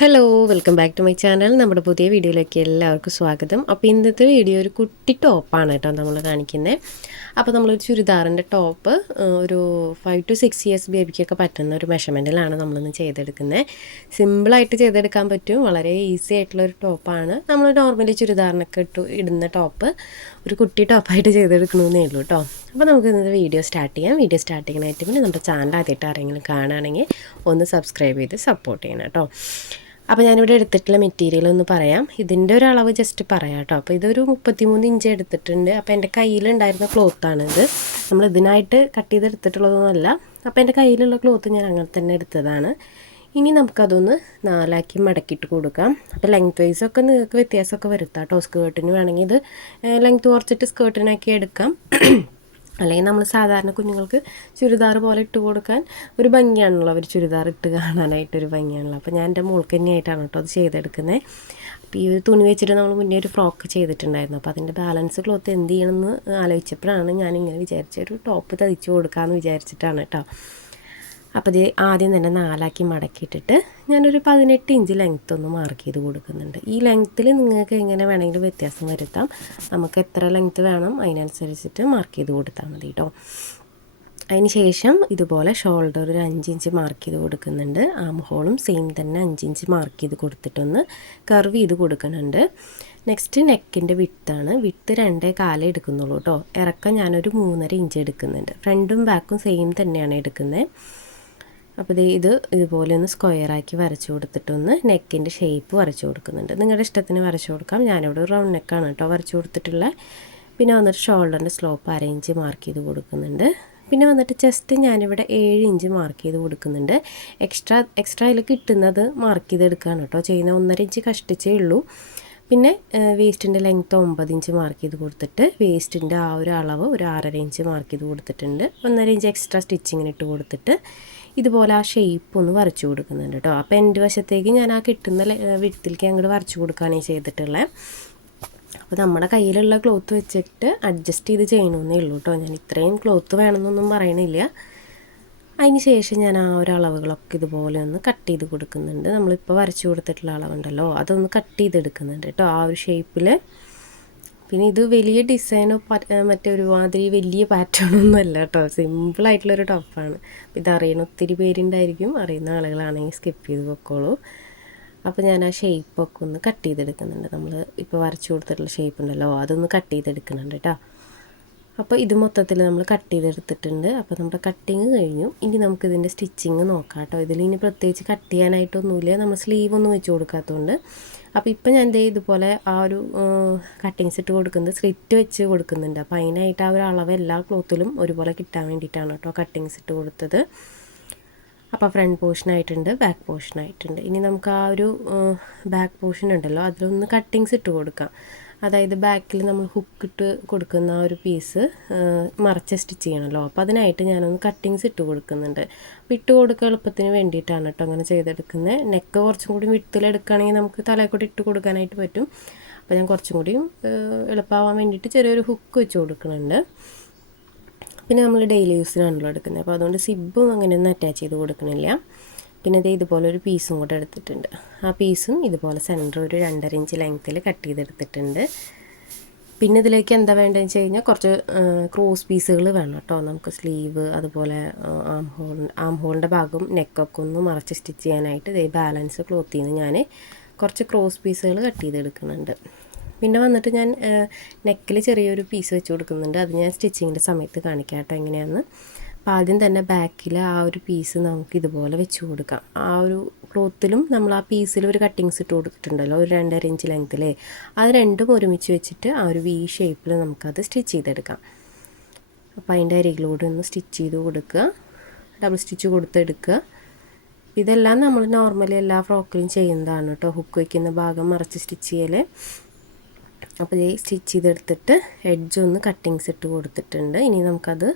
Hello welcome back to my channel. നമ്മുടെ പുതിയ വീഡിയോയിലേക്ക് എല്ലാവർക്കും സ്വാഗതം. അപ്പോൾ ഇന്നത്തെ വീഡിയോ ഒരു കുട്ടി ടോപ്പാണ് കേട്ടോ നമ്മൾ കാണിക്കുന്നത്. അപ്പോൾ നമ്മളൊരു ചുരിദാറിൻ്റെ ടോപ്പ് ഒരു 5 to 6 ഇയേഴ്സ് ബേബിക്കൊക്കെ പറ്റുന്ന ഒരു മെഷർമെൻറ്റിലാണ് നമ്മളിന്ന് ചെയ്തെടുക്കുന്നത്. സിമ്പിളായിട്ട് ചെയ്തെടുക്കാൻ പറ്റും, വളരെ ഈസി ആയിട്ടുള്ളൊരു ടോപ്പാണ്. നമ്മൾ നോർമലി ചുരിദാറിനൊക്കെ ഇടുന്ന ടോപ്പ് ഒരു കുട്ടി ടോപ്പായിട്ട് ചെയ്തെടുക്കണമെന്നേ ഉള്ളൂ കേട്ടോ. അപ്പോൾ നമുക്ക് ഇന്നത്തെ വീഡിയോ സ്റ്റാർട്ട് ചെയ്യാം. വീഡിയോ സ്റ്റാർട്ട് ചെയ്യാനായിട്ട് പിന്നെ നമ്മുടെ ചാനൽ ആദ്യമായിട്ട് ആരെങ്കിലും കാണുകയാണെങ്കിൽ ഒന്ന് സബ്സ്ക്രൈബ് ചെയ്ത് സപ്പോർട്ട് ചെയ്യണം കേട്ടോ. അപ്പോൾ ഞാനിവിടെ എടുത്തിട്ടുള്ള മെറ്റീരിയൽ ഒന്ന് പറയാം. ഇതിൻ്റെ ഒരു അളവ് ജസ്റ്റ് പറയാം കേട്ടോ. അപ്പോൾ ഇതൊരു 33 ഇഞ്ച് എടുത്തിട്ടുണ്ട്. അപ്പോൾ എൻ്റെ കയ്യിലുണ്ടായിരുന്ന ക്ലോത്താണിത്. നമ്മൾ ഇതിനായിട്ട് കട്ട് ചെയ്തെടുത്തിട്ടുള്ളതൊന്നുമല്ല. അപ്പോൾ എൻ്റെ കയ്യിലുള്ള ക്ലോത്ത് ഞാൻ അങ്ങനെ തന്നെ എടുത്തതാണ്. ഇനി നമുക്കതൊന്ന് 4 മടക്കിയിട്ട് കൊടുക്കാം. അപ്പോൾ ലെങ്ത് വൈസൊക്കെ നിങ്ങൾക്ക് വ്യത്യാസമൊക്കെ വരുത്താം കേട്ടോ. സ്കേർട്ടിന് വേണമെങ്കിൽ ഇത് ലെങ്ത് കുറച്ചിട്ട് സ്കേർട്ടിനാക്കി എടുക്കാം. അല്ലെങ്കിൽ നമ്മൾ സാധാരണ കുഞ്ഞുങ്ങൾക്ക് ചുരിദാർ പോലെ ഇട്ട് കൊടുക്കാൻ ഒരു ഭംഗിയാണല്ലോ, അവർ ചുരിദാർ ഇട്ട് കാണാനായിട്ടൊരു ഭംഗിയാണല്ലോ. അപ്പോൾ ഞാൻ എൻ്റെ മോൾക്ക് തന്നെയായിട്ടാണ് കേട്ടോ അത് ചെയ്തെടുക്കുന്നത്. അപ്പോൾ ഈ ഒരു തുണി വെച്ചിട്ട് നമ്മൾ മുന്നേ ഒരു ഫ്രോക്ക് ചെയ്തിട്ടുണ്ടായിരുന്നു. അപ്പോൾ അതിൻ്റെ ബാലൻസ് ക്ലോത്ത് എന്ത് ചെയ്യണമെന്ന് ആലോചിച്ചപ്പോഴാണ് ഞാനിങ്ങനെ വിചാരിച്ച ഒരു ടോപ്പ് തയ്ച്ച് കൊടുക്കാമെന്ന് വിചാരിച്ചിട്ടാണ് കേട്ടോ. അപ്പോൾ ഇത് ആദ്യം തന്നെ 4 മടക്കിയിട്ടിട്ട് ഞാനൊരു 18 ഇഞ്ച് ലെങ്ത്ത് ഒന്ന് മാർക്ക് ചെയ്ത് കൊടുക്കുന്നുണ്ട്. ഈ ലെങ്ത്തിൽ നിങ്ങൾക്ക് എങ്ങനെ വേണമെങ്കിലും വ്യത്യാസം വരുത്താം. നമുക്ക് എത്ര ലെങ്ത്ത് വേണം അതിനനുസരിച്ചിട്ട് മാർക്ക് ചെയ്ത് കൊടുത്താൽ മതി കേട്ടോ. അതിന് ശേഷം ഇതുപോലെ ഷോൾഡർ ഒരു 5 ഇഞ്ച് മാർക്ക് ചെയ്ത് കൊടുക്കുന്നുണ്ട്. ആം ഹോളും സെയിം തന്നെ 5 ഇഞ്ച് മാർക്ക് ചെയ്ത് കൊടുത്തിട്ടൊന്ന് കർവ് ചെയ്ത് കൊടുക്കുന്നുണ്ട്. നെക്സ്റ്റ് നെക്കിൻ്റെ വിട്ടാണ്. വിട്ട് 2.25 എടുക്കുന്നുള്ളൂ കേട്ടോ. ഇറക്കം ഞാനൊരു 3.5 ഇഞ്ച് എടുക്കുന്നുണ്ട്. ഫ്രണ്ടും ബാക്കും സെയിം തന്നെയാണ് എടുക്കുന്നത്. അപ്പോൾ ഇത് ഇതുപോലെ ഒന്ന് സ്ക്വയറാക്കി വരച്ച് കൊടുത്തിട്ടൊന്ന് നെക്കിൻ്റെ ഷേപ്പ് വരച്ച് കൊടുക്കുന്നുണ്ട്. നിങ്ങളുടെ ഇഷ്ടത്തിന് വരച്ച് കൊടുക്കാം. ഞാനിവിടെ ഒരു റൗണ്ട് നെക്കാണ് കേട്ടോ വരച്ച് കൊടുത്തിട്ടുള്ളത്. പിന്നെ വന്നിട്ട് ഷോൾഡറിൻ്റെ സ്ലോപ്പ് 1/2 ഇഞ്ച് മാർക്ക് ചെയ്ത് കൊടുക്കുന്നുണ്ട്. പിന്നെ വന്നിട്ട് ചെസ്റ്റ് ഞാനിവിടെ 7 ഇഞ്ച് മാർക്ക് ചെയ്ത് കൊടുക്കുന്നുണ്ട്. എക്സ്ട്രാ അതിൽ കിട്ടുന്നത് മാർക്ക് ചെയ്തെടുക്കുകയാണ് കേട്ടോ ചെയ്യുന്ന. 1.5 ഇഞ്ച് കഷ്ടിച്ചേ ഉള്ളൂ. പിന്നെ വേസ്റ്റിൻ്റെ ലെങ്ത്ത് 9 ഇഞ്ച് മാർക്ക് ചെയ്ത് കൊടുത്തിട്ട് വേസ്റ്റിൻ്റെ ആ ഒരു അളവ് ഒരു 6.5 ഇഞ്ച് മാർക്ക് ചെയ്ത് കൊടുത്തിട്ടുണ്ട്. 1.5 ഇഞ്ച് എക്സ്ട്രാ സ്റ്റിച്ചിങ്ങിന് ഇട്ട് കൊടുത്തിട്ട് ഇതുപോലെ ആ ഷേപ്പ് ഒന്ന് വരച്ചു കൊടുക്കുന്നുണ്ട് കേട്ടോ. അപ്പോൾ എൻ്റെ വശത്തേക്ക് ഞാൻ ആ കിട്ടുന്ന വിടത്തിലേക്ക് അങ്ങോട്ട് വരച്ചു കൊടുക്കുകയാണ് ചെയ്തിട്ടുള്ളത്. അപ്പോൾ നമ്മുടെ കയ്യിലുള്ള ക്ലോത്ത് വെച്ചിട്ട് അഡ്ജസ്റ്റ് ചെയ്ത് ചെയ്യണമെന്നേ ഉള്ളൂ കേട്ടോ. ഞാൻ ഇത്രയും ക്ലോത്ത് വേണമെന്നൊന്നും പറയണില്ല. അതിന് ശേഷം ഞാൻ ആ ഒരു അളവുകളൊക്കെ ഇതുപോലെ ഒന്ന് കട്ട് ചെയ്ത് കൊടുക്കുന്നുണ്ട്. നമ്മളിപ്പോൾ വരച്ചു കൊടുത്തിട്ടുള്ള അളവുണ്ടല്ലോ അതൊന്ന് കട്ട് ചെയ്തെടുക്കുന്നുണ്ട് കേട്ടോ ആ ഒരു ഷേപ്പിൽ. പിന്നെ ഇത് വലിയ ഡിസൈനോ മറ്റേ ഒരുമാതിരി വലിയ പാറ്റേണൊന്നും അല്ല കേട്ടോ. സിമ്പിളായിട്ടുള്ളൊരു ടോപ്പാണ്. ഇതറിയണ ഒത്തിരി പേരുണ്ടായിരിക്കും. അറിയുന്ന ആളുകളാണെങ്കിൽ സ്കിപ്പ് ചെയ്ത് പൊക്കോളൂ. അപ്പോൾ ഞാൻ ആ ഷേപ്പൊക്കെ ഒന്ന് കട്ട് ചെയ്തെടുക്കുന്നുണ്ട്. നമ്മൾ ഇപ്പോൾ വരച്ചു കൊടുത്തിട്ടുള്ള ഷേപ്പ് ഉണ്ടല്ലോ അതൊന്ന് കട്ട് ചെയ്തെടുക്കുന്നുണ്ട് കേട്ടോ. അപ്പോൾ ഇത് മൊത്തത്തിൽ നമ്മൾ കട്ട് ചെയ്തെടുത്തിട്ടുണ്ട്. അപ്പോൾ നമ്മുടെ കട്ടിങ് കഴിഞ്ഞു. ഇനി നമുക്കിതിൻ്റെ സ്റ്റിച്ചിങ് നോക്കാം കേട്ടോ. ഇതിലിനി പ്രത്യേകിച്ച് കട്ട് ചെയ്യാനായിട്ടൊന്നുമില്ല, നമ്മൾ സ്ലീവ് ഒന്നും വെച്ച് കൊടുക്കാത്തതുകൊണ്ട്. അപ്പോൾ ഇപ്പം ഞാൻ ഇതുപോലെ ആ ഒരു കട്ടിങ്സ് ഇട്ട് കൊടുക്കുന്നത് സ്ലിറ്റ് വെച്ച് കൊടുക്കുന്നുണ്ട്. അപ്പോൾ അതിനായിട്ട് ആ ഒരു അളവ് എല്ലാ ക്ലോത്തിലും ഒരുപോലെ കിട്ടാൻ വേണ്ടിയിട്ടാണ് കേട്ടോ കട്ടിങ്സ് ഇട്ട് കൊടുത്തത്. അപ്പോൾ ഫ്രണ്ട് പോർഷനായിട്ടുണ്ട്, ബാക്ക് പോർഷനായിട്ടുണ്ട്. ഇനി നമുക്ക് ആ ഒരു ബാക്ക് പോർഷൻ ഉണ്ടല്ലോ അതിലൊന്ന് കട്ടിങ്സ് ഇട്ട് കൊടുക്കാം. അതായത് ബാക്കിൽ നമ്മൾ ഹുക്കിട്ട് കൊടുക്കുന്ന ആ ഒരു പീസ് മറച്ച് സ്റ്റിച്ച് ചെയ്യണമല്ലോ. അപ്പോൾ അതിനായിട്ട് ഞാനൊന്ന് കട്ടിങ്സ് ഇട്ട് കൊടുക്കുന്നുണ്ട്. അപ്പോൾ ഇട്ട് കൊടുക്കുക എളുപ്പത്തിന് വേണ്ടിയിട്ടാണ് കേട്ടോ അങ്ങനെ ചെയ്തെടുക്കുന്നത്. നെക്ക് കുറച്ചും കൂടി വിട്ടിലെടുക്കുകയാണെങ്കിൽ നമുക്ക് തലയിൽ കൂടി ഇട്ട് കൊടുക്കാനായിട്ട് പറ്റും. അപ്പോൾ ഞാൻ കുറച്ചും കൂടിയും എളുപ്പമാവാൻ വേണ്ടിയിട്ട് ചെറിയൊരു ഹുക്ക് വെച്ച് കൊടുക്കുന്നുണ്ട്. പിന്നെ നമ്മൾ ഡെയിലി യൂസിനാണല്ലോ എടുക്കുന്നത്. അപ്പോൾ അതുകൊണ്ട് സിബും അങ്ങനെയൊന്നും അറ്റാച്ച് ചെയ്ത് കൊടുക്കണില്ല. പിന്നെ ഇതുപോലെ ഒരു പീസും കൂടെ എടുത്തിട്ടുണ്ട്. ആ പീസും ഇതുപോലെ സെൻറ്റർ ഒരു 2.5 ഇഞ്ച് ലെങ്ത്തിൽ കട്ട് ചെയ്തെടുത്തിട്ടുണ്ട്. പിന്നെ ഇതിലേക്ക് എന്താ വേണ്ടതെന്ന് വെച്ച് കഴിഞ്ഞാൽ കുറച്ച് ക്രോസ് പീസുകൾ വേണം കേട്ടോ. നമുക്ക് സ്ലീവ് അതുപോലെ ആം ഹോളിൻ്റെ ഭാഗം നെക്കൊക്കെ ഒന്ന് മറച്ച് സ്റ്റിച്ച് ചെയ്യാനായിട്ട് ബാലൻസ് ക്ലോത്തിൽ നിന്ന് ഞാൻ കുറച്ച് ക്രോസ് പീസുകൾ കട്ട് ചെയ്തെടുക്കുന്നുണ്ട്. പിന്നെ വന്നിട്ട് ഞാൻ നെക്കിൽ ചെറിയൊരു പീസ് വെച്ച് കൊടുക്കുന്നുണ്ട്. അത് ഞാൻ സ്റ്റിച്ചിങ്ങിൻ്റെ സമയത്ത് കാണിക്കാം കേട്ടോ എങ്ങനെയാണെന്ന്. അപ്പോൾ ആദ്യം തന്നെ ബാക്കിൽ ആ ഒരു പീസ് നമുക്ക് ഇതുപോലെ വെച്ച് കൊടുക്കാം. ആ ഒരു ക്ലോത്തിലും നമ്മൾ ആ പീസിൽ ഒരു കട്ടിങ്സ് ഇട്ട് കൊടുത്തിട്ടുണ്ടല്ലോ ഒരു 2.5 ഇഞ്ച് ലെങ്ത്തിലേ, അത് രണ്ടും ഒരുമിച്ച് വെച്ചിട്ട് ആ ഒരു വി ഷേപ്പിൽ നമുക്കത് സ്റ്റിച്ച് ചെയ്തെടുക്കാം. അപ്പോൾ അതിൻ്റെ അരികിലൂടെ ഒന്ന് സ്റ്റിച്ച് ചെയ്ത് കൊടുക്കുക, ഡബിൾ സ്റ്റിച്ച് കൊടുത്തെടുക്കുക. ഇതെല്ലാം നമ്മൾ നോർമലി എല്ലാ ഫ്രോക്കിലും ചെയ്യുന്നതാണ് കേട്ടോ. ഹുക്ക് വയ്ക്കുന്ന ഭാഗം മറച്ച് സ്റ്റിച്ച് ചെയ്യൽ. അപ്പോൾ ഈ സ്റ്റിച്ച് ചെയ്തെടുത്തിട്ട് എഡ്ജ് ഒന്ന് കട്ടിങ്സ് ഇട്ട് കൊടുത്തിട്ടുണ്ട്. ഇനി നമുക്കത്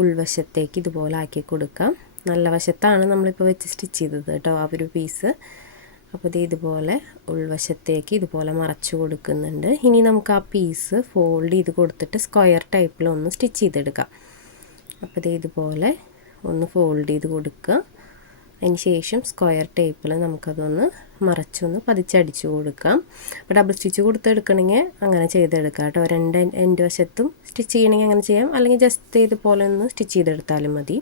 ഉൾവശത്തേക്ക് ഇതുപോലെ ആക്കി കൊടുക്കാം. നല്ല വശത്താണ് നമ്മളിപ്പോൾ വെച്ച് സ്റ്റിച്ച് ചെയ്തത് കേട്ടോ ആ ഒരു പീസ്. അപ്പോൾ ഇതുപോലെ ഉൾവശത്തേക്ക് ഇതുപോലെ മറച്ചു കൊടുക്കുന്നുണ്ട്. ഇനി നമുക്ക് ആ പീസ് ഫോൾഡ് ചെയ്ത് കൊടുത്തിട്ട് സ്ക്വയർ ടൈപ്പിലൊന്ന് സ്റ്റിച്ച് ചെയ്തെടുക്കാം. അപ്പോൾ ഇതുപോലെ ഒന്ന് ഫോൾഡ് ചെയ്ത് കൊടുക്കുക. അതിന് ശേഷം സ്ക്വയർ ടേപ്പിൽ നമുക്കതൊന്ന് മറച്ചൊന്ന് പതിച്ചടിച്ചു കൊടുക്കാം. അപ്പോൾ ഡബിൾ സ്റ്റിച്ച് കൊടുത്തെടുക്കണമെങ്കിൽ അങ്ങനെ ചെയ്തെടുക്കാം കേട്ടോ. രണ്ട് എൻഡ് വശത്തും സ്റ്റിച്ച് ചെയ്യണമെങ്കിൽ അങ്ങനെ ചെയ്യാം, അല്ലെങ്കിൽ ജസ്റ്റ് ഇതുപോലെ ഒന്ന് സ്റ്റിച്ച് ചെയ്തെടുത്താലും മതി.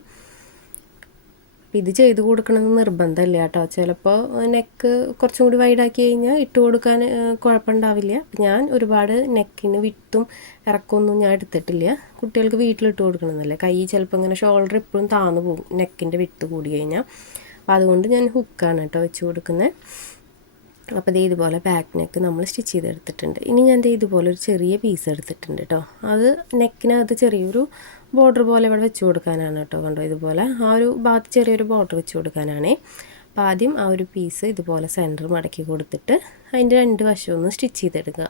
ഇത് ചെയ്ത് കൊടുക്കണമെന്ന് നിർബന്ധമില്ല കേട്ടോ. ചിലപ്പോൾ നെക്ക് കുറച്ചും കൂടി വൈഡാക്കി കഴിഞ്ഞാൽ ഇട്ട് കൊടുക്കാൻ കുഴപ്പമുണ്ടാവില്ല. ഞാൻ ഒരുപാട് നെക്കിന് വിട്ടും ഇറക്കമൊന്നും ഞാൻ എടുത്തിട്ടില്ല. കുട്ടികൾക്ക് വീട്ടിലിട്ട് കൊടുക്കണമെന്നല്ലേ, കൈ ചിലപ്പോൾ ഇങ്ങനെ ഷോൾഡർ എപ്പോഴും താന്നു പോകും നെക്കിൻ്റെ വിട്ട് കൂടി കഴിഞ്ഞാൽ. അപ്പോൾ അതുകൊണ്ട് ഞാൻ ഹുക്കാണ് കേട്ടോ വെച്ച് കൊടുക്കുന്നത്. അപ്പോൾ ദേ ഇതുപോലെ ബാക്ക് നെക്ക് നമ്മൾ സ്റ്റിച്ച് ചെയ്തെടുത്തിട്ടുണ്ട്. ഇനി ഞാൻ ദേ ഇതുപോലെ ഒരു ചെറിയ പീസ് എടുത്തിട്ടുണ്ട് കേട്ടോ. അത് നെക്കിനകത്ത് ചെറിയൊരു ബോർഡർ പോലെ ഇവിടെ വെച്ച് കൊടുക്കാനാണ് കേട്ടോ. കണ്ടോ, ഇതുപോലെ ആ ഒരു ഭാഗത്ത് ചെറിയൊരു ബോർഡർ വെച്ച് കൊടുക്കാനാണ്. അപ്പോൾ ആദ്യം ആ ഒരു പീസ് ഇതുപോലെ സെൻറ്റർ മടക്കി കൊടുത്തിട്ട് അതിൻ്റെ രണ്ട് വശമൊന്ന് സ്റ്റിച്ച് ചെയ്തെടുക്കുക.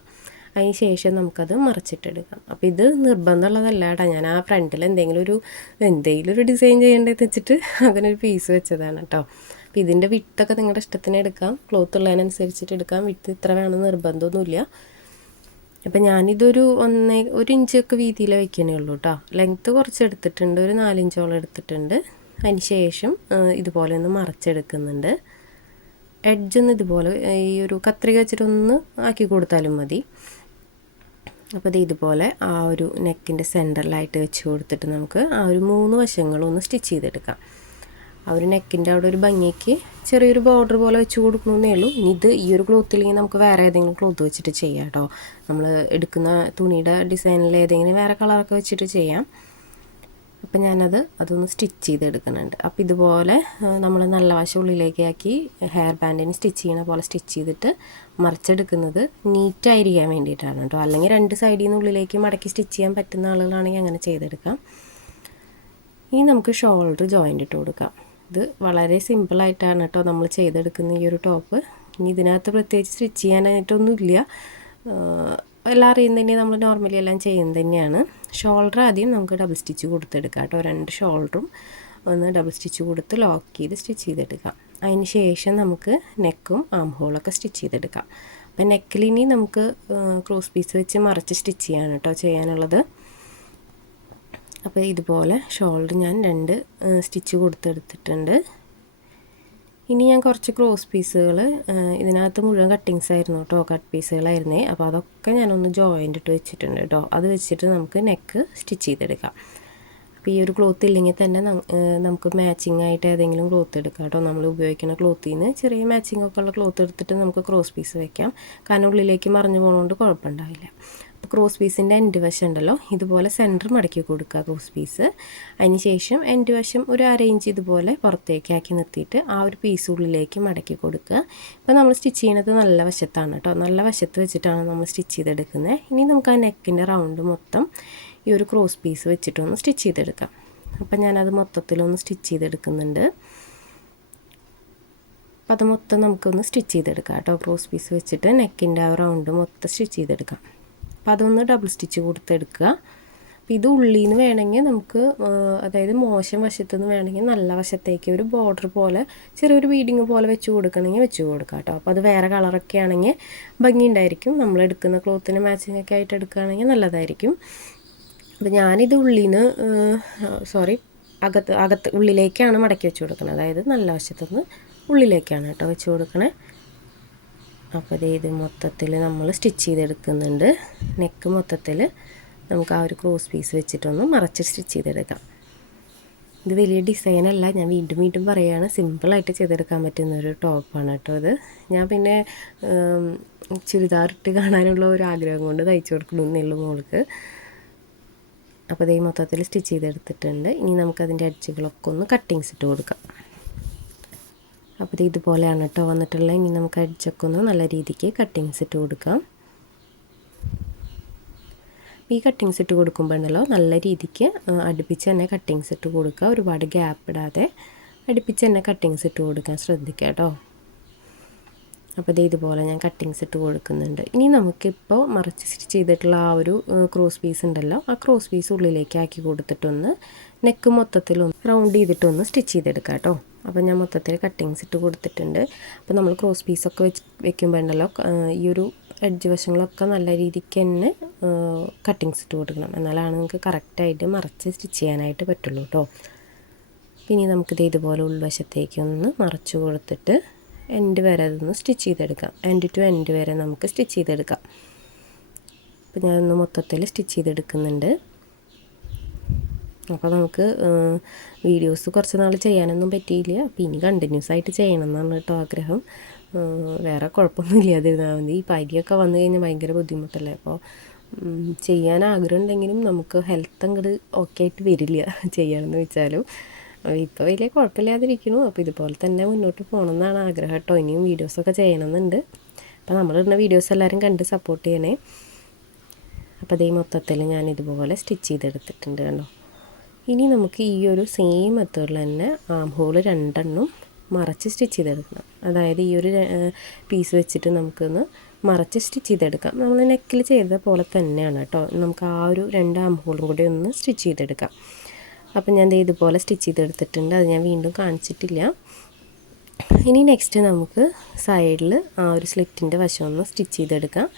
അതിന് ശേഷം നമുക്കത് മറച്ചിട്ടെടുക്കാം. അപ്പോൾ ഇത് നിർബന്ധമുള്ളതല്ല കേട്ടോ. ഞാൻ ആ ഫ്രണ്ടിൽ എന്തെങ്കിലും ഒരു ഡിസൈൻ ചെയ്യേണ്ടതെന്ന് വെച്ചിട്ട് അങ്ങനെ ഒരു പീസ് വെച്ചതാണ് കേട്ടോ. അപ്പോൾ ഇതിൻ്റെ വിട്ടൊക്കെ നിങ്ങളുടെ ഇഷ്ടത്തിന് എടുക്കാം, ക്ലോത്ത് ഉള്ളതിനനുസരിച്ചിട്ട് എടുക്കാം. വിട്ട് ഇത്ര വേണമെന്ന് നിർബന്ധമൊന്നുമില്ല. അപ്പോൾ ഞാനിതൊരു 1 ഇഞ്ചൊക്കെ വീതിയിൽ വയ്ക്കണേ ഉള്ളൂ കേട്ടോ. ലെങ്ത്ത് കുറച്ച് എടുത്തിട്ടുണ്ട്, ഒരു 4 ഇഞ്ചോളം എടുത്തിട്ടുണ്ട്. അതിന് ശേഷം ഇതുപോലെ ഒന്ന് മറച്ചെടുക്കുന്നുണ്ട്. എഡ്ജൊന്ന് ഇതുപോലെ ഈ ഒരു കത്രിക വെച്ചിട്ടൊന്ന് ആക്കി കൊടുത്താലും മതി. അപ്പോൾ ഇത് ഇതുപോലെ ആ ഒരു നെക്കിൻ്റെ സെൻറ്ററിലായിട്ട് വെച്ച് കൊടുത്തിട്ട് നമുക്ക് ആ ഒരു 3 വശങ്ങളൊന്ന് സ്റ്റിച്ച് ചെയ്തെടുക്കാം. ആ ഒരു നെക്കിൻ്റെ അവിടെ ഒരു ഭംഗിക്ക് ചെറിയൊരു ബോർഡർ പോലെ വെച്ച് കൊടുക്കണമെന്നേ ഉള്ളൂ. ഇനി ഇത് ഈ ഒരു ക്ലോത്തില്ലെങ്കിൽ നമുക്ക് വേറെ ഏതെങ്കിലും ക്ലോത്ത് വെച്ചിട്ട് ചെയ്യാം കേട്ടോ. നമ്മൾ എടുക്കുന്ന തുണിയുടെ ഡിസൈനിൽ ഏതെങ്കിലും വേറെ കളറൊക്കെ വെച്ചിട്ട് ചെയ്യാം. അപ്പം അതൊന്ന് സ്റ്റിച്ച് ചെയ്തെടുക്കുന്നുണ്ട്. അപ്പോൾ ഇതുപോലെ നമ്മൾ നല്ല വശം ഉള്ളിലേക്ക് ആക്കി ഹെയർ ബാൻഡിന് സ്റ്റിച്ച് ചെയ്യണ പോലെ സ്റ്റിച്ച് ചെയ്തിട്ട് മറിച്ചെടുക്കുന്നത് നീറ്റായിരിക്കാൻ വേണ്ടിയിട്ടാണ് കേട്ടോ. അല്ലെങ്കിൽ 2 സൈഡിൽ നിന്ന് ഉള്ളിലേക്ക് മടക്കി സ്റ്റിച്ച് ചെയ്യാൻ പറ്റുന്ന ആളുകളാണെങ്കിൽ അങ്ങനെ ചെയ്തെടുക്കാം. ഇനി നമുക്ക് ഷോൾഡർ ജോയിൻ്റ് ഇട്ട് കൊടുക്കാം. ഇത് വളരെ സിമ്പിളായിട്ടാണ് കേട്ടോ നമ്മൾ ചെയ്തെടുക്കുന്ന ഈ ഒരു ടോപ്പ്. ഇനി ഇതിനകത്ത് പ്രത്യേകിച്ച് സ്റ്റിച്ച് ചെയ്യാനായിട്ടൊന്നുമില്ല, എല്ലാം അറിയുന്നത് തന്നെ, നമ്മൾ നോർമലി എല്ലാം ചെയ്യുന്നത് തന്നെയാണ്. ഷോൾഡർ ആദ്യം നമുക്ക് ഡബിൾ സ്റ്റിച്ച് കൊടുത്തെടുക്കാം കേട്ടോ. 2 ഷോൾഡറും ഒന്ന് ഡബിൾ സ്റ്റിച്ച് കൊടുത്ത് ലോക്ക് ചെയ്ത് സ്റ്റിച്ച് ചെയ്തെടുക്കാം. അതിന് ശേഷം നമുക്ക് നെക്കും ആം ഹോളൊക്കെ സ്റ്റിച്ച് ചെയ്തെടുക്കാം. അപ്പം നെക്കിൽ ഇനി നമുക്ക് ക്രോസ് പീസ് വെച്ച് മറിച്ച് സ്റ്റിച്ച് ചെയ്യാണ് കേട്ടോ ചെയ്യാനുള്ളത്. അപ്പോൾ ഇതുപോലെ ഷോൾഡർ ഞാൻ 2 സ്റ്റിച്ച് കൊടുത്തെടുത്തിട്ടുണ്ട്. ഇനി ഞാൻ കുറച്ച് ക്രോസ് പീസുകൾ, ഇതിനകത്ത് മുഴുവൻ കട്ടിങ്സ് ആയിരുന്നു കേട്ടോ, കട്ട് പീസുകളായിരുന്നേ. അപ്പോൾ അതൊക്കെ ഞാനൊന്ന് ജോയിൻ്റ് ഇട്ട് വെച്ചിട്ടുണ്ട് കേട്ടോ. അത് വെച്ചിട്ട് നമുക്ക് നെക്ക് സ്റ്റിച്ച് ചെയ്തെടുക്കാം. അപ്പോൾ ഈ ഒരു ക്ലോത്ത് ഇല്ലെങ്കിൽ തന്നെ നമുക്ക് മാച്ചിങ് ആയിട്ട് ഏതെങ്കിലും ക്ലോത്ത് എടുക്കാം കേട്ടോ. നമ്മൾ ഉപയോഗിക്കുന്ന ക്ലോത്തിൽ നിന്ന് ചെറിയ മാച്ചിങ് ഒക്കെ ഉള്ള ക്ലോത്ത് എടുത്തിട്ട് നമുക്ക് ക്രോസ് പീസ് വയ്ക്കാം. കാരണം ഉള്ളിലേക്ക് മറിഞ്ഞു പോകുന്നതുകൊണ്ട് കുഴപ്പമുണ്ടാവില്ല. അപ്പോൾ ക്രോസ് പീസിൻ്റെ എൻഡ് വശം ഉണ്ടല്ലോ, ഇതുപോലെ സെൻറ്റർ മടക്കി കൊടുക്കുക ക്രോസ് പീസ്. അതിന് ശേഷം എൻഡ് വശം ഒരു 1/2 ഇഞ്ച് ഇതുപോലെ പുറത്തേക്കാക്കി നിർത്തിയിട്ട് ആ ഒരു പീസ് ഉള്ളിലേക്ക് മടക്കി കൊടുക്കുക. ഇപ്പോൾ നമ്മൾ സ്റ്റിച്ച് ചെയ്യുന്നത് നല്ല വശത്താണ് കേട്ടോ. നല്ല വശത്ത് വെച്ചിട്ടാണ് നമ്മൾ സ്റ്റിച്ച് ചെയ്തെടുക്കുന്നത്. ഇനി നമുക്ക് ആ നെക്കിൻ്റെ റൗണ്ട് മൊത്തം ഈ ഒരു ക്രോസ് പീസ് വെച്ചിട്ടൊന്ന് സ്റ്റിച്ച് ചെയ്തെടുക്കാം. അപ്പം ഞാനത് മൊത്തത്തിലൊന്ന് സ്റ്റിച്ച് ചെയ്തെടുക്കുന്നുണ്ട്. അപ്പം അത് മൊത്തം നമുക്കൊന്ന് സ്റ്റിച്ച് ചെയ്തെടുക്കാം കേട്ടോ. ക്രോസ് പീസ് വെച്ചിട്ട് നെക്കിൻ്റെ ആ റൗണ്ട് മൊത്തം സ്റ്റിച്ച് ചെയ്തെടുക്കാം. അപ്പോൾ അതൊന്ന് ഡബിൾ സ്റ്റിച്ച് കൊടുത്തെടുക്കുക. അപ്പോൾ ഇത് ഉള്ളിൽ നിന്ന് വേണമെങ്കിൽ നമുക്ക്, അതായത് മോശം വശത്തു നിന്ന് വേണമെങ്കിൽ നല്ല വശത്തേക്ക് ഒരു ബോർഡർ പോലെ ചെറിയൊരു ബീഡിങ് പോലെ വെച്ച് കൊടുക്കണമെങ്കിൽ വെച്ച് കൊടുക്കാം കേട്ടോ. അപ്പോൾ അത് വേറെ കളറൊക്കെ ആണെങ്കിൽ ഭംഗിയുണ്ടായിരിക്കും. നമ്മൾ എടുക്കുന്ന ക്ലോത്തിന് മാച്ചിങ് ഒക്കെ ആയിട്ട് എടുക്കുകയാണെങ്കിൽ നല്ലതായിരിക്കും. അപ്പോൾ ഞാനിത് ഉള്ളിൽ നിന്ന് അകത്ത് ഉള്ളിലേക്കാണ് മടക്കി വെച്ച് കൊടുക്കുന്നത്. അതായത് നല്ല വശത്തുനിന്ന് ഉള്ളിലേക്കാണ് കേട്ടോ വെച്ച് കൊടുക്കണേ. അപ്പോൾ ഇത് മൊത്തത്തിൽ നമ്മൾ സ്റ്റിച്ച് ചെയ്തെടുക്കുന്നുണ്ട്. നെക്ക് മൊത്തത്തിൽ നമുക്ക് ആ ഒരു ക്രോസ് പീസ് വെച്ചിട്ടൊന്ന് മറച്ച് സ്റ്റിച്ച് ചെയ്തെടുക്കാം. ഇത് വലിയ ഡിസൈനല്ല, ഞാൻ വീണ്ടും പറയുകയാണ്, സിമ്പിളായിട്ട് ചെയ്തെടുക്കാൻ പറ്റുന്നൊരു ടോപ്പാണ് കേട്ടോ ഇത്. ഞാൻ പിന്നെ ചുരിദാറിട്ട് കാണാനുള്ള ഒരു ആഗ്രഹം കൊണ്ട് തയ്ച്ചു കൊടുക്കണമെന്നുള്ളൂ മോൾക്ക്. അപ്പോൾ ഇത് മൊത്തത്തിൽ സ്റ്റിച്ച് ചെയ്തെടുത്തിട്ടുണ്ട്. ഇനി നമുക്കതിൻ്റെ എഡ്ജുകളൊക്കെ ഒന്ന് കട്ടിങ്സ് ഇട്ട് കൊടുക്കാം. അപ്പോൾ ഇത് ഇതുപോലെയാണ് കേട്ടോ വന്നിട്ടുള്ളത്. ഇനി നമുക്ക് എഡ്ജൊക്കെ ഒന്ന് നല്ല രീതിക്ക് കട്ടിങ്സ് ഇട്ട് കൊടുക്കാം. ഈ കട്ടിങ്സ് ഇട്ട് കൊടുക്കുമ്പോൾ ഉണ്ടല്ലോ നല്ല രീതിക്ക് അടുപ്പിച്ച് തന്നെ കട്ടിങ്സ് ഇട്ട് കൊടുക്കുക. ഒരുപാട് ഗ്യാപ്പ് ഇടാതെ അടുപ്പിച്ച് തന്നെ കട്ടിങ്സ് ഇട്ട് കൊടുക്കാൻ ശ്രദ്ധിക്കുക കേട്ടോ. അപ്പോൾ ഇത് ഇതുപോലെ ഞാൻ കട്ടിങ്സ് ഇട്ട് കൊടുക്കുന്നുണ്ട്. ഇനി നമുക്കിപ്പോൾ മറിച്ച് സ്റ്റിച്ച് ചെയ്തിട്ടുള്ള ആ ഒരു ക്രോസ് പീസ് ഉണ്ടല്ലോ, ആ ക്രോസ് പീസ് ഉള്ളിലേക്ക് ആക്കി കൊടുത്തിട്ടൊന്ന് നെക്ക് മൊത്തത്തിലൊന്ന് റൗണ്ട് ചെയ്തിട്ടൊന്ന് സ്റ്റിച്ച് ചെയ്തെടുക്കാം കേട്ടോ. അപ്പോൾ ഞാൻ മൊത്തത്തിൽ കട്ടിങ്സ് ഇട്ട് കൊടുത്തിട്ടുണ്ട്. അപ്പോൾ നമ്മൾ ക്രോസ് പീസൊക്കെ വെക്കുമ്പോൾ ഉണ്ടല്ലോ ഈ ഒരു എഡ്ജ് വശങ്ങളൊക്കെ നല്ല രീതിക്ക് തന്നെ കട്ടിങ്സ് ഇട്ട് കൊടുക്കണം. എന്നാലാണ് നമുക്ക് കറക്റ്റായിട്ട് മറിച്ച് സ്റ്റിച്ച് ചെയ്യാനായിട്ട് പറ്റുള്ളൂ കേട്ടോ. പിന്നെ നമുക്കിത് ഇതുപോലെ ഉൾവശത്തേക്കൊന്ന് മറച്ചു കൊടുത്തിട്ട് എൻഡ് വരെ അതൊന്ന് സ്റ്റിച്ച് ചെയ്തെടുക്കാം. എൻഡ് ടു എൻഡ് വരെ നമുക്ക് സ്റ്റിച്ച് ചെയ്തെടുക്കാം. അപ്പോൾ ഞാനൊന്ന് മൊത്തത്തിൽ സ്റ്റിച്ച് ചെയ്തെടുക്കുന്നുണ്ട്. അപ്പോൾ നമുക്ക് വീഡിയോസ് കുറച്ച് നാൾ ചെയ്യാനൊന്നും പറ്റിയില്ല. അപ്പോൾ ഇനി കണ്ടിന്യൂസ് ആയിട്ട് ചെയ്യണം എന്നാണ് കേട്ടോ ആഗ്രഹം. വേറെ കുഴപ്പമൊന്നുമില്ല, അതിരുന്നാൽ മതി. ഈ പനിയൊക്കെ വന്നു കഴിഞ്ഞാൽ ഭയങ്കര ബുദ്ധിമുട്ടല്ലേ. അപ്പോൾ ചെയ്യാൻ ആഗ്രഹം ഉണ്ടെങ്കിലും നമുക്ക് ഹെൽത്ത് അങ്ങോട്ട് ഓക്കെ ആയിട്ട് വരില്ല ചെയ്യണമെന്ന് വെച്ചാലും. ഇപ്പോൾ വലിയ കുഴപ്പമില്ലാതിരിക്കുന്നു. അപ്പോൾ ഇതുപോലെ തന്നെ മുന്നോട്ട് പോകണം എന്നാണ് ആഗ്രഹം കേട്ടോ. ഇനിയും വീഡിയോസൊക്കെ ചെയ്യണമെന്നുണ്ട്. അപ്പോൾ നമ്മളിടുന്ന വീഡിയോസ് എല്ലാവരും കണ്ട് സപ്പോർട്ട് ചെയ്യണേ. അപ്പോൾ അതേ മൊത്തത്തിൽ ഞാൻ ഇതുപോലെ സ്റ്റിച്ച് ചെയ്തെടുത്തിട്ടുണ്ട് കണ്ടോ. ഇനി നമുക്ക് ഈ ഒരു സെയിം മെത്തേഡിൽ തന്നെ ആം ഹോൾ 2 മറച്ച് സ്റ്റിച്ച് ചെയ്തെടുക്കണം. അതായത് ഈ ഒരു പീസ് വെച്ചിട്ട് നമുക്കൊന്ന് മറച്ച് സ്റ്റിച്ച് ചെയ്തെടുക്കാം. നമ്മൾ നെക്കിൽ ചെയ്ത പോലെ തന്നെയാണ് കേട്ടോ. നമുക്ക് ആ ഒരു 2 ആം ഹോളും കൂടി ഒന്ന് സ്റ്റിച്ച് ചെയ്തെടുക്കാം. അപ്പം ഞാൻ ഇതുപോലെ സ്റ്റിച്ച് ചെയ്തെടുത്തിട്ടുണ്ട്. അത് ഞാൻ വീണ്ടും കാണിച്ചിട്ടില്ല. ഇനി നെക്സ്റ്റ് നമുക്ക് സൈഡിൽ ആ ഒരു സ്ലിറ്റിൻ്റെ വശം ഒന്ന് സ്റ്റിച്ച് ചെയ്തെടുക്കാം.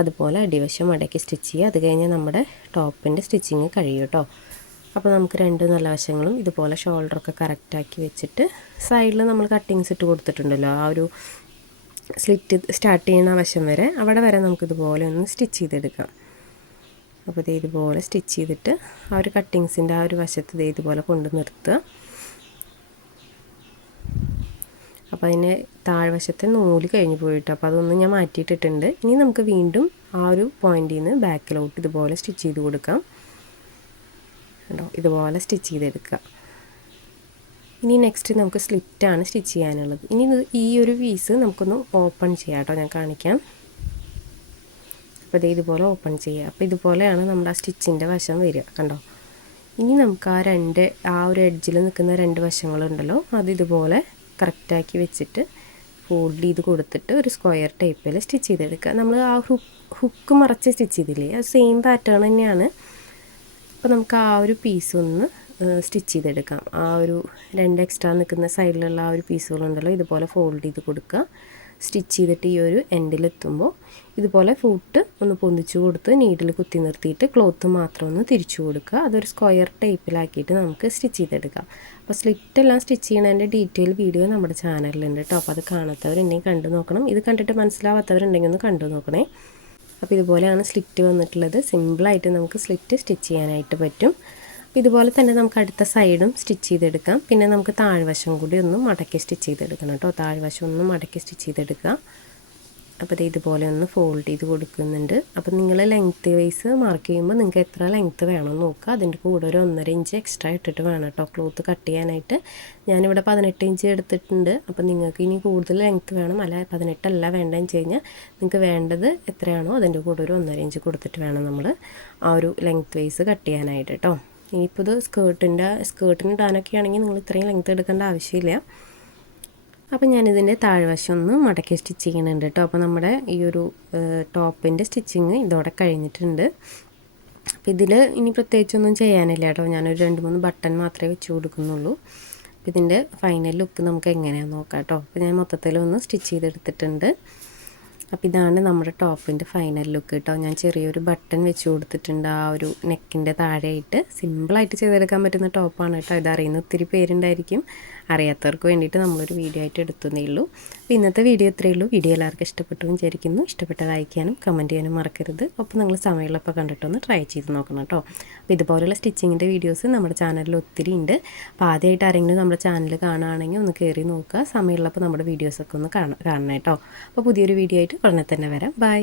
അതുപോലെ അടിവശം മടക്കി സ്റ്റിച്ച് ചെയ്യുക. അത് കഴിഞ്ഞ് നമ്മുടെ ടോപ്പിൻ്റെ സ്റ്റിച്ചിങ് കഴിയും കേട്ടോ. അപ്പോൾ നമുക്ക് 2 നല്ല വശങ്ങളും ഇതുപോലെ ഷോൾഡറൊക്കെ കറക്റ്റാക്കി വെച്ചിട്ട് സൈഡിൽ നമ്മൾ കട്ടിങ്സ് ഇട്ട് കൊടുത്തിട്ടുണ്ടല്ലോ, ആ ഒരു സ്ലിറ്റ് സ്റ്റാർട്ട് ചെയ്യുന്ന വശം വരെ അവിടെ വരെ നമുക്കിതുപോലെ ഒന്ന് സ്റ്റിച്ച് ചെയ്തെടുക്കാം. അപ്പോൾ ഇത് ഇതുപോലെ സ്റ്റിച്ച് ചെയ്തിട്ട് ആ ഒരു കട്ടിങ്സിൻ്റെ ആ ഒരു വശത്ത് ഇത് ഇതുപോലെ കൊണ്ട് നിർത്തുക. അപ്പോൾ അതിന് താഴ്വശത്തെ നൂല് കഴിഞ്ഞ് പോയിട്ട് അപ്പോൾ അതൊന്ന് ഞാൻ മാറ്റിയിട്ടിട്ടുണ്ട്. ഇനി നമുക്ക് വീണ്ടും ആ ഒരു പോയിന്റിൽ നിന്ന് ബാക്കിലോട്ട് ഇതുപോലെ സ്റ്റിച്ച് ചെയ്ത് കൊടുക്കാം കേട്ടോ. ഇതുപോലെ സ്റ്റിച്ച് ചെയ്തെടുക്കുക. ഇനി നെക്സ്റ്റ് നമുക്ക് സ്ലിറ്റാണ് സ്റ്റിച്ച് ചെയ്യാനുള്ളത്. ഇനി ഈ ഒരു പീസ് നമുക്കൊന്ന് ഓപ്പൺ ചെയ്യാം കേട്ടോ, ഞാൻ കാണിക്കാം. അപ്പോൾ ഇത് ഇതുപോലെ ഓപ്പൺ ചെയ്യുക. അപ്പോൾ ഇതുപോലെയാണ് നമ്മുടെ ആ സ്റ്റിച്ചിൻ്റെ വശം വരിക കണ്ടോ. ഇനി നമുക്ക് ആ ഒരു എഡ്ജിൽ നിൽക്കുന്ന 2 വശങ്ങളുണ്ടല്ലോ, അത് ഇതുപോലെ കറക്റ്റാക്കി വെച്ചിട്ട് ഫോൾഡ് ചെയ്ത് കൊടുത്തിട്ട് ഒരു സ്ക്വയർ ടൈപ്പിൽ സ്റ്റിച്ച് ചെയ്തെടുക്കുക. നമ്മൾ ആ ഹുക്ക് മറച്ച് സ്റ്റിച്ച് ചെയ്തില്ലേ, അത് സെയിം പാറ്റേൺ തന്നെയാണ്. അപ്പോൾ നമുക്ക് ആ ഒരു പീസ് ഒന്ന് സ്റ്റിച്ച് ചെയ്തെടുക്കാം. ആ ഒരു 2 എക്സ്ട്രാ നിൽക്കുന്ന സൈഡിലുള്ള ആ ഒരു പീസുകളുണ്ടല്ലോ, ഇതുപോലെ ഫോൾഡ് ചെയ്ത് കൊടുക്കുക. സ്റ്റിച്ച് ചെയ്തിട്ട് ഈ ഒരു എൻഡിലെത്തുമ്പോൾ ഇതുപോലെ ഫൂട്ട് ഒന്ന് പൊന്തിച്ച് കൊടുത്ത് നീഡിൽ കുത്തി നിർത്തിയിട്ട് ക്ലോത്ത് മാത്രം ഒന്ന് തിരിച്ചു കൊടുക്കുക. അതൊരു സ്ക്വയർ ടൈപ്പിലാക്കിയിട്ട് നമുക്ക് സ്റ്റിച്ച് ചെയ്തെടുക്കാം. അപ്പോൾ സ്ലിറ്റെല്ലാം സ്റ്റിച്ച് ചെയ്യുന്നതിൻ്റെ ഡീറ്റെയിൽ വീഡിയോ നമ്മുടെ ചാനലിലുണ്ട് കേട്ടോ. അപ്പോൾ അത് കാണാത്തവരുണ്ടെങ്കിൽ കണ്ടു നോക്കണം. ഇത് കണ്ടിട്ട് മനസ്സിലാവാത്തവരുണ്ടെങ്കിൽ ഒന്ന് കണ്ടു നോക്കണേ. അപ്പോൾ ഇതുപോലെയാണ് സ്ലിറ്റ് വന്നിട്ടുള്ളത്. സിമ്പിളായിട്ട് നമുക്ക് സ്ലിറ്റ് സ്റ്റിച്ച് ചെയ്യാനായിട്ട് പറ്റും. ഇതുപോലെ തന്നെ നമുക്ക് അടുത്ത സൈഡും സ്റ്റിച്ച് ചെയ്തെടുക്കാം. പിന്നെ നമുക്ക് താഴ്വശം കൂടി ഒന്ന് മടക്കി സ്റ്റിച്ച് ചെയ്തെടുക്കണം കേട്ടോ. താഴ്വശം ഒന്ന് മടക്കി സ്റ്റിച്ച് ചെയ്തെടുക്കുക. അപ്പോൾ ഇത് ഇതുപോലെ ഒന്ന് ഫോൾഡ് ചെയ്ത് കൊടുക്കുന്നുണ്ട്. അപ്പോൾ നിങ്ങൾ ലെങ്ത്ത് വൈസ് മാർക്ക് ചെയ്യുമ്പോൾ നിങ്ങൾക്ക് എത്ര ലെങ്ത്ത് വേണമെന്ന് നോക്കുക. അതിൻ്റെ കൂടെ ഒരു 1.5 ഇഞ്ച് എക്സ്ട്രാ ഇട്ടിട്ട് വേണം കേട്ടോ ക്ലോത്ത് കട്ട് ചെയ്യാനായിട്ട്. ഞാനിവിടെ 18 ഇഞ്ച് എടുത്തിട്ടുണ്ട്. അപ്പോൾ നിങ്ങൾക്ക് ഇനി കൂടുതൽ ലെങ്ത്ത് വേണം, അല്ല 18 അല്ല വേണ്ടതെന്ന് വെച്ച് കഴിഞ്ഞാൽ നിങ്ങൾക്ക് വേണ്ടത് എത്രയാണോ അതിൻ്റെ കൂടെ ഒരു 1.5 ഇഞ്ച് കൊടുത്തിട്ട് വേണം നമ്മൾ ആ ഒരു ലെങ്ത്ത് വൈസ് കട്ട് ചെയ്യാനായിട്ട് കേട്ടോ. ഇനിയിപ്പോൾ ഇത് സ്കേർട്ടിന് ഇടാനൊക്കെ ആണെങ്കിൽ നിങ്ങൾ ഇത്രയും ലെങ്ത്ത് എടുക്കേണ്ട ആവശ്യമില്ല. അപ്പോൾ ഞാനിതിൻ്റെ താഴ്വശം ഒന്ന് മടക്കി സ്റ്റിച്ച് ചെയ്യുന്നുണ്ട് കേട്ടോ. അപ്പോൾ നമ്മുടെ ഈ ഒരു ടോപ്പിൻ്റെ സ്റ്റിച്ചിങ് ഇതോടെ കഴിഞ്ഞിട്ടുണ്ട്. അപ്പോൾ ഇതിൽ ഇനി പ്രത്യേകിച്ചൊന്നും ചെയ്യാനില്ല കേട്ടോ. ഞാനൊരു 2-3 ബട്ടൺ മാത്രമേ വെച്ച് കൊടുക്കുന്നുള്ളൂ. അപ്പോൾ ഇതിൻ്റെ ഫൈനൽ ലുക്ക് നമുക്ക് എങ്ങനെയാണെന്ന് നോക്കാം കേട്ടോ. അപ്പോൾ ഞാൻ മൊത്തത്തിലൊന്ന് സ്റ്റിച്ച് ചെയ്തെടുത്തിട്ടുണ്ട്. അപ്പോൾ ഇതാണ് നമ്മുടെ ടോപ്പിൻ്റെ ഫൈനൽ ലുക്ക് കേട്ടോ. ഞാൻ ചെറിയൊരു ബട്ടൺ വെച്ച് കൊടുത്തിട്ടുണ്ട് ആ ഒരു നെക്കിൻ്റെ താഴെയായിട്ട്. സിമ്പിളായിട്ട് ചെയ്തെടുക്കാൻ പറ്റുന്ന ടോപ്പാണ് കേട്ടോ. ഇതറിയുന്ന ഒത്തിരി പേരുണ്ടായിരിക്കും. അറിയാത്തവർക്ക് വേണ്ടിയിട്ട് നമ്മളൊരു വീഡിയോ ആയിട്ട് എടുത്തതേ ഉള്ളൂ. അപ്പോൾ ഇന്നത്തെ വീഡിയോ ഇത്രയേ ഉള്ളൂ. വീഡിയോ എല്ലാവർക്കും ഇഷ്ടപ്പെട്ടു വിചാരിക്കുന്നു. ഇഷ്ടപ്പെട്ട ലൈക്ക് ചെയ്യാനും കമൻറ്റ് ചെയ്യാനും മറക്കരുത്. അപ്പോൾ നിങ്ങൾ സമയമുള്ളപ്പോൾ കണ്ടിട്ടൊന്ന് ട്രൈ ചെയ്ത് നോക്കണം കേട്ടോ. അപ്പോൾ ഇതുപോലെയുള്ള സ്റ്റിച്ചിങ്ങിൻ്റെ വീഡിയോസ് നമ്മുടെ ചാനലിൽ ഒത്തിരി ഉണ്ട്. അപ്പോൾ ആദ്യമായിട്ട് ആരെങ്കിലും നമ്മുടെ ചാനൽ കാണുകയാണെങ്കിൽ ഒന്ന് കയറി നോക്കുക. സമയമുള്ളപ്പോൾ നമ്മുടെ വീഡിയോസൊക്കെ ഒന്ന് കാണണം കേട്ടോ. അപ്പോൾ പുതിയൊരു വീഡിയോ ആയിട്ട് ഉടനെ തന്നെ വരാം. ബൈ.